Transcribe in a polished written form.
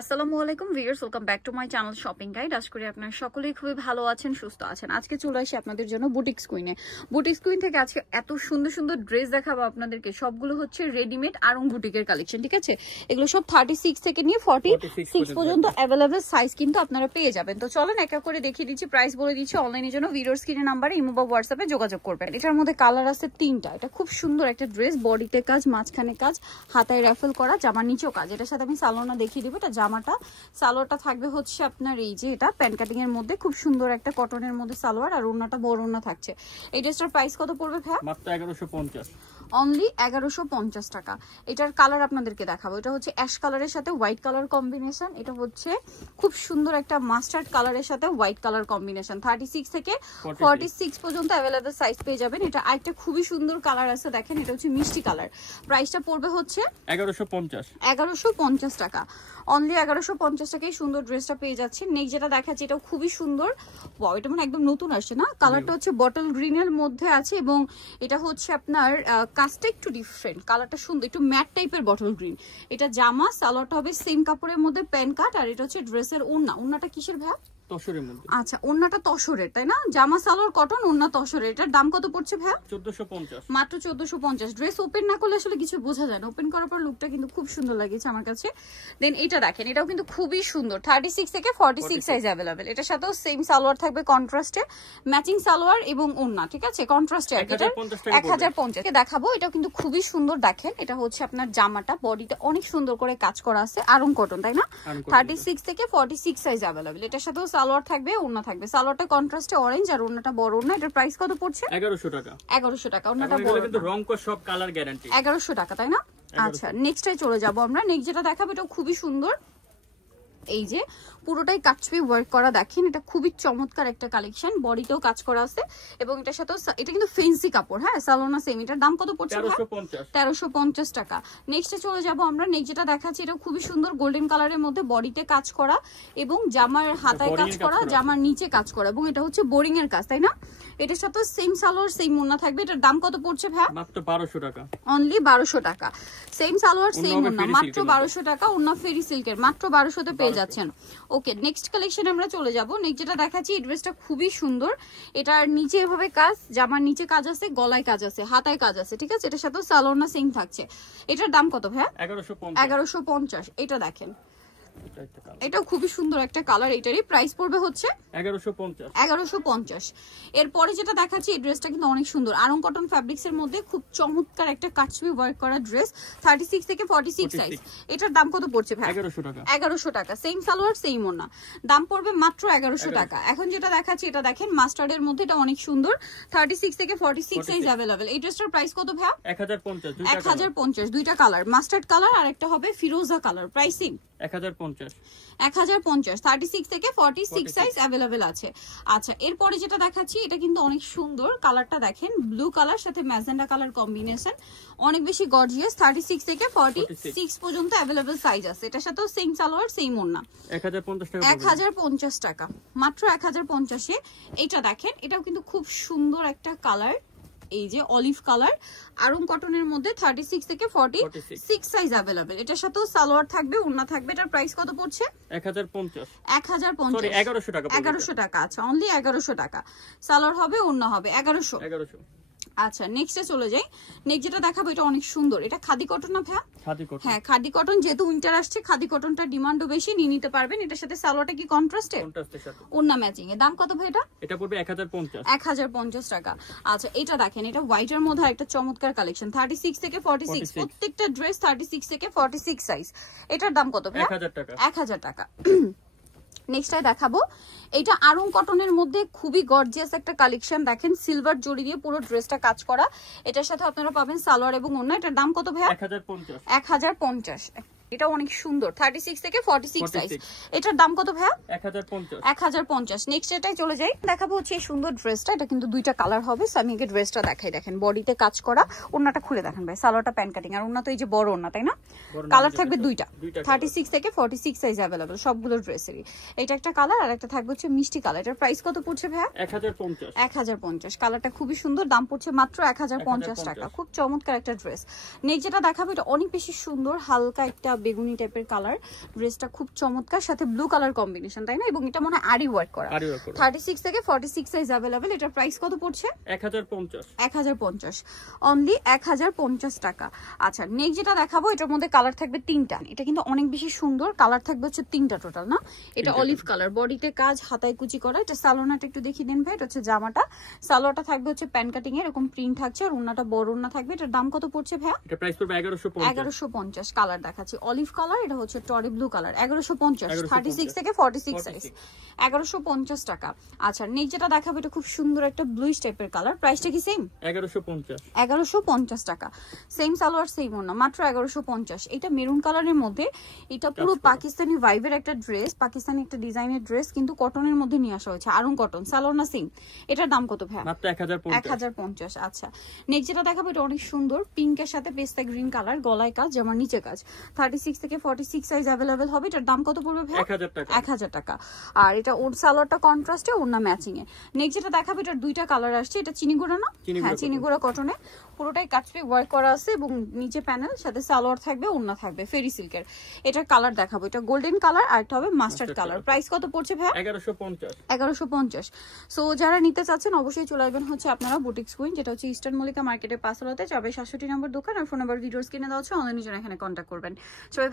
আসসালামু আলাইকুম viewers, welcome back to my channel shopping guide. আশা করি আপনারা সকলেই খুবই ভালো আছেন, সুস্থ আছেন। আজকে চলে আসি আপনাদের জন্য বুটিক্স কুইনে। বুটিক্স কুইন থেকে আজকে এত সুন্দর সুন্দর ড্রেস দেখাবো আপনাদেরকে। সবগুলো হচ্ছে রেডিমেড আরং বুটিকের কালেকশন, ঠিক আছে? এগুলো সব 36 থেকে নিয়ে 46 পর্যন্ত অ্যাভেলেবল সাইজ কিন্তু আপনারা পেয়ে যাবেন। তো চলেন এক এক করে দেখিয়ে দিচ্ছি, প্রাইস বলে দিচ্ছি। অনলাইনের জন্য ভিডিওর স্ক্রিনের নাম্বারে ইমো বা হোয়াটসঅ্যাপে যোগাযোগ করবেন। এটার মধ্যে কালার আছে 3টা। এটা খুব সুন্দর একটা ড্রেস, বডিতে কাজ, মাঝখানে কাজ, হাতায় র্যাফেল করা, জামার নিচেও কাজ। এটার সাথে আমি সালোয়ারটা দেখিয়ে দিব। এটা জামাটা, সালোয়ারটা থাকবে হচ্ছে আপনার এই যে এটা প্যান কাটিং এর মধ্যে খুব সুন্দর একটা কটনের মধ্যে সালোয়ার, আর ওড়নাটা বড় ওড়না থাকছে। এই ড্রেসটার প্রাইস কত পড়বে ভাই? মাত্র 1150, অনলি 1150 টাকা। এটার কালার আপনাদেরকে দেখাবো। এটা হচ্ছে অ্যাশ কালারের সাথে হোয়াইট কালার কম্বিনেশন। এটা হচ্ছে খুব সুন্দর একটা মাস্টার্ড কালারের সাথে হোয়াইট কালার কম্বিনেশন। 36 থেকে 46 পর্যন্ত অ্যাভেলেবল সাইজ পেয়ে যাবেন। এটা আরেকটা খুবই সুন্দর কালার আছে, দেখেন এটা হচ্ছে মিষ্টি কালার। প্রাইসটা পড়বে হচ্ছে 1150 টাকা। অনলি 1150 টাকায় সুন্দর ড্রেসটা পেয়ে যাচ্ছেন। নেক্সট যেটা দেখাচ্ছি এটাও খুবই সুন্দর। ওয়াও, এটা মানে একদম নতুন আসছে না? কালারটা হচ্ছে বটল গ্রিনের মধ্যে আছে এবং এটা হচ্ছে আপনার কাজটা একটু ডিফারেন্ট, কালারটা সুন্দর, একটু ম্যাট টাইপের বটল গ্রিন। এটা জামা, সালোয়ারটা হবে সেম কাপড়ের মধ্যে প্যান কাট, আর এটা হচ্ছে ড্রেসের ওড়না। ওড়নাটা কিসের ভাই? তসরের মধ্যে। আচ্ছা, ওড়নাটা তসরের, তাই না? জামা সালোয়ার কটন, ওড়না তসরের। এটার দাম কত পড়ছে ভাই? 1450, মাত্র 1450। ড্রেস ওপেন না করলে আসলে কিছু বোঝা যায় না, ওপেন করার পর লুকটা কিন্তু খুব সুন্দর লাগছে আমার কাছে। দেন এটা দেখেন, এটাও কিন্তু খুবই সুন্দর। 36 থেকে 46 সাইজ अवेलेबल। এটার সাথেও সেম সালোয়ার থাকবে কন্ট্রাস্টে, ম্যাচিং সালোয়ার এবং ওড়না, ঠিক আছে? কন্ট্রাস্টে। আর এটা 1050 দেখাবো। এটাও কিন্তু খুবই সুন্দর। দেখেন এটা হচ্ছে আপনার জামাটা, বডিতে অনেক সুন্দর করে কাজ করা আছে, আরং কটন, তাই না? 36 থেকে 46 সাইজ अवेलेबल। এটার সাথেও সালোয়ার থাকবে, ওড়না থাকবে। সালোয়ারটা কন্ট্রাস্টে অরেঞ্জ আর ওড়নাটা বড় ওড়না। এটার প্রাইস কত পড়ছে? 1100 টাকা। 1100 টাকা। ওড়নাটা বড়, কিন্তু রং কো সব কালার গ্যারান্টি। 1100 টাকা, তাই না? আচ্ছা, নেক্সটে চলে যাব আমরা। নেক্সট যেটা দেখাবো এটাও খুবই সুন্দর। এই যে পুরোটাই কাটছবি ওয়ার্ক করা, দেখেন এটা খুবই চমৎকার একটা কালেকশন। বডিতেও কাজ করা আছে এবং এটার সাথে এটা কিন্তু ফেন্সি কাপড়, হ্যাঁ, সালোনা সেম। এটার দাম কত পড়ছে? 1350 টাকা। নেক্সটে চলে যাব আমরা। নেক্সট যেটা দেখাচ্ছি এটাও খুবই সুন্দর, গোল্ডেন কালারের মধ্যে, বডিতে কাজ করা এবং জামার হাতায় কাজ করা, জামার নিচে কাজ করা, এবং এটা হচ্ছে বোরিং এর কাজ, তাই না? এটার সাথে সেম সালোয়ার সেম ওড়না থাকবে। এটার দাম কত পড়ছে ভাই? মাত্র 1200 টাকা। অনলি 1200 টাকা। সেম সালোয়ার সেম ওড়না, মাত্র 1200 টাকা। ওড়না ফেরি সিল্কের, মাত্র 1200 তে পেয়ে যাচ্ছেন। ওকে, নেক্সট কালেকশন আমরা চলে যাব। নেক্সট যেটা দেখাচ্ছি এই ড্রেসটা খুবই সুন্দর। এটার নিচে এভাবে কাজ, জামার নিচে কাজ আছে, গলায় কাজ আছে, হাতায় কাজ আছে, ঠিক আছে? এটার সাথে সালোয়ারটা সেম থাকছে। এটার দাম কত ভাই? 1150। এটা দেখেন, এটাও খুবই সুন্দর একটা কালার। এটারই প্রাইস পড়বে হচ্ছে 1150। এরপরে যেটা দেখাচ্ছি এই ড্রেসটা কিন্তু অনেক সুন্দর, আরং কটন ফ্যাব্রিক্স এর মধ্যে খুব চমৎকার একটা কাটছবি ওয়ার্ক করা ড্রেস। 36 থেকে 46 সাইজ। এটার দাম কত পড়ছে ভাই? 1100 টাকা। সেম সালোয়ার সেম ওড়না, দাম পড়বে মাত্র 1100 টাকা। এখন যেটা দেখাচ্ছি এটা দেখেন মাস্টার্ডের মধ্যে, এটা অনেক সুন্দর। 36 থেকে 46 সাইজ अवेलेबल। এই ড্রেসটার প্রাইস কত ভাই? 1050। দুইটা কালার, মাস্টার্ড কালার আর একটা হবে ফিরোজা কালার। প্রাইসিং 1050। 36 থেকে 46 সাইজ अवेलेबल আছে। আচ্ছা, এরপরে যেটা দেখাচ্ছি এটা কিন্তু অনেক সুন্দর। কালারটা দেখেন, ব্লু কালার সাথে ম্যাজেন্ডা কালার কম্বিনেশন, অনেক বেশি গর্জিয়াস। 36 থেকে 46 পর্যন্ত अवेलेबल সাইজ আছে। এটার সাথেও সেম সালোয়ার সেম ওড়না। 1050 টাকা, মাত্র 1050 এ। এটা দেখেন, এটাও কিন্তু খুব সুন্দর একটা কালার, এই যে অলিভ কালার, আরং কটনের মধ্যে। 36 থেকে 46 সাইজ अवेलेबल। এটার সাথেও সালোয়ার থাকবে, ওড়না থাকবে। এটার প্রাইস কত পড়ছে? 1050। 1150 টাকা। 1100 টাকা। আচ্ছা, অনলি 1100 টাকা। সালোয়ার হবে, ওড়না হবে। 1100। আচ্ছা, নেক্সটে চলে যাই। নেক্সট যেটা দেখাবো এটা অনেক সুন্দর। এটা খাদি কটন না ভাই? খাদি কটন। হ্যাঁ, খাদি কটন। যেহেতু উইন্টার আসছে, খাদি কটনটা ডিমান্ডও বেশি, নিয়ে নিতে পারবেন। এটার সাথে সালোয়ারটা কি কন্ট্রাস্টে? কন্ট্রাস্টের সাথে ওড়না ম্যাচিং। এর দাম কত ভাই এটা? এটা পড়বে 1050। 1050 টাকা। আচ্ছা, এটা দেখেন, এটা হোয়াইটের মধ্যে একটা চমৎকার কালেকশন। 36 থেকে 46, প্রত্যেকটা ড্রেস 36 থেকে 46 সাইজ। এটার দাম কত ভাই? 1000 টাকা। 1000 টাকা। নেক্সট দেখাবো, এটা আরং কটনের মধ্যে খুবই গর্জিয়াস একটা কালেকশন। দেখেন সিলভার জড়ি দিয়ে পুরো ড্রেসটা কাজ করা। এটার সাথে আপনারা পাবেন সালোয়ার এবং ওড়না। এটার দাম কত ভাই? 1050। 1050। এটা অনেক সুন্দর। 36 থেকে 46 সাইজ। এটার দাম কত ভাই? 1050। নেক্সট এটাই চলে যাই। দেখাবো হচ্ছে এই সুন্দর ড্রেসটা। এটা কিন্তু দুইটা কালার হবে। সো আমি ড্রেসটা দেখাই। দেখেন বডিতে কাজ করা, ওড়নাটা খুলে দেখেন ভাই, সালোয়ারটা প্যান কাটিং, আর ওড়না তো এই যে বড় ওড়না, তাই না? কালার থাকবে দুইটা। 36 থেকে 46 সাইজ अवेलेबल সবগুলো ড্রেসেরই। এটা একটা কালার আর একটা থাকবে হচ্ছে মিষ্টি কালার। এটার প্রাইস কত পড়ছে ভাই? 1050। 1050। কালারটা খুবই সুন্দর, দাম পড়ছে মাত্র 1050 টাকা। খুব চমৎকার একটা ড্রেস। নেক্সট যেটা দেখাবো এটা অনেক বেশি সুন্দর, হালকা একটা বেগুনি টাইপের কালার, ড্রেসটা খুব চমৎকার, সাথে ব্লু কালার কম্বিনেশন, তাই না? এবং এটা মনে হয় আরি ওয়ার্ক করা। 36 থেকে 46 সাইজ अवेलेबल। এটার প্রাইস কত পড়ছে? 1050। 1050, অনলি 1050 টাকা। আচ্ছা নেক্সট যেটা দেখাবো, এটার মধ্যে কালার থাকবে 3টা। এটা কিন্তু অনেক বেশি সুন্দর, কালার থাকবে হচ্ছে 3টা টোটাল, না? এটা অলিভ কালার, বডিতে কাজ, হাতায় কুচি করা। এটা সালোনাটা একটু দেখিয়ে দেন ভাই। এটা হচ্ছে জামাটা, সালোয়ারটা থাকবে হচ্ছে প্যান কাটিং এর, এরকম প্রিন্ট থাকছে, আর ওন্নাটা বড় ওন্না থাকবে। এটার দাম কত পড়ছে ভাই? এটা প্রাইস পড়বে 1150। 1150। কালার দেখাচ্ছি অলিভ কালার, এটা হচ্ছে টরি ব্লু কালার। 1150, 36 থেকে 46 সাইজ, 1150 টাকা। আচ্ছা নেক্সট যেটা দেখাবো, এটা খুব সুন্দর একটা ব্লুইশ টাইপের কালার। প্রাইসটা কি সেম? 1150। 1150 টাকা। সেম সালোয়ার সেম ওন্না, মাত্র 1150। এটা মেরুন কালারের মধ্যে, এটা পুরো পাকিস্তানি ভাইবের একটা ড্রেস, পাকিস্তানি একটা ডিজাইনের ড্রেস, কিন্তু কটনের মধ্যে নিয়ে আসা হয়েছে, আরং কটন। সালোয়ার না সেম? এটার দাম কত ভাই? মাত্র 1050। 1050। আচ্ছা নেক্সট যেটা দেখাবো, এটা অনেক সুন্দর, পিঙ্কের সাথে পেস্তা গ্রিন কালার, গলায় কাজ, যেমন নিচে কাজ। 36 থেকে 46 সাইজ अवेलेबल হবে। এটার দাম কত পড়বে ভাই? 1000 টাকা। 1000 টাকা। আর এটা ওর সালোয়ারটা কন্ট্রাস্টে, ওড়না ম্যাচিং এ। নেক্সট যেটা দেখাবো, এটার দুইটা কালার আসছে। এটা চিনিগুড়া না? হ্যাঁ চিনিগুড়া কটনে, পুরোটাই কাটপে ওয়ার্ক করা আছে, এবং নিচে প্যানেল, সাথে সালোয়ার থাকবে, ওড়না থাকবে ফেরি সিল্কের। এটার কালার দেখাবো, এটা গোল্ডেন কালার, আর এটা হবে মাস্টার্ড কালার। প্রাইস কত পড়ছে ভাই? 1150। 1150। সো যারা নিতে চাচ্ছেন অবশ্যই চলে আসবেন হচ্ছে আপনারা বুটিক্স কুইন, যেটা হচ্ছে ইস্টার্ন মল্লিকা মার্কেটের 5 তলাতে, 67 নম্বর দোকান। আর ফোন নাম্বার ভিডিওস কিনে দেওয়া হচ্ছে, অনলাইনে জন্য এখানে কন্ট্যাক্ট করবেন। সবাই